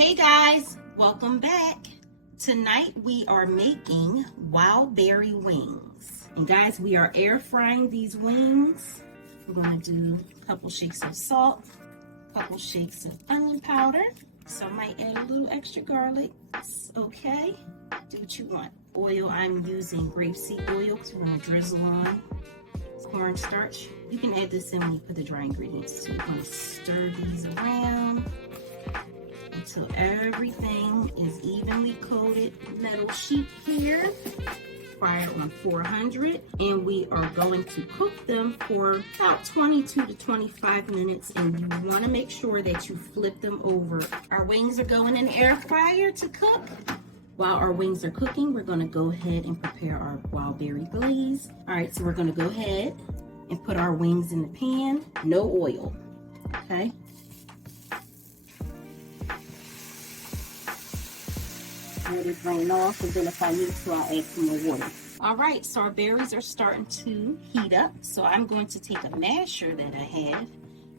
Hey guys, welcome back. Tonight we are making wild berry wings. And guys, we are air frying these wings. We're going to do a couple shakes of salt, a couple shakes of onion powder. So I might add a little extra garlic. It's okay. Do what you want. Oil, I'm using grapeseed oil because we're going to drizzle on cornstarch. You can add this in when you put the dry ingredients too. We're going to stir these around until everything is evenly coated. Metal sheet here, fire on 400, and we are going to cook them for about 22 to 25 minutes, and you want to make sure that you flip them over. Our wings are going in the air fryer to cook. While our wings are cooking, we're going to go ahead and prepare our wild berry glaze. All right, so we're going to go ahead and put our wings in the pan. No oil, okay? Let it drain off, and then if I need to, I'll add some more water. All right, so our berries are starting to heat up. So I'm going to take a masher that I have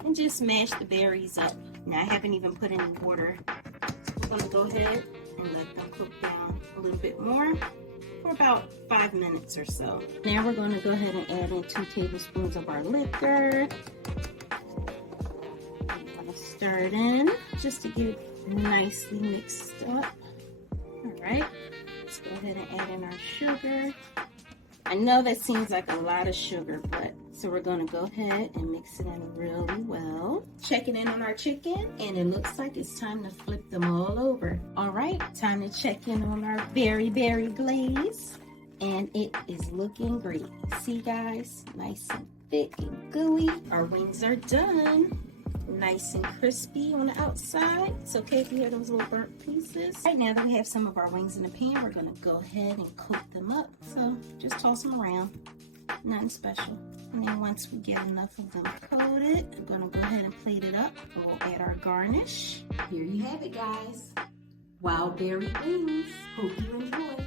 and just mash the berries up. Now I haven't even put any water. So we're going to go ahead and let them cook down a little bit more for about 5 minutes or so. Now we're going to go ahead and add in 2 tablespoons of our liquor. I'm going to stir it in just to get it nicely mixed up. All right, let's go ahead and add in our sugar. I know that seems like a lot of sugar, but so we're going to go ahead and mix it in really well. Checking in on our chicken, and it looks like it's time to flip them all over. All right, time to check in on our berry glaze, and it is looking great. See guys, nice and thick and gooey. Our wings are done. Nice and crispy on the outside. It's okay if you have those little burnt pieces. Right now that we have some of our wings in the pan, we're going to go ahead and coat them up. So just toss them around. Nothing special. And then once we get enough of them coated, we're going to go ahead and plate it up. And we'll add our garnish. Here you have it, guys. Wild berry wings. Hope you enjoy.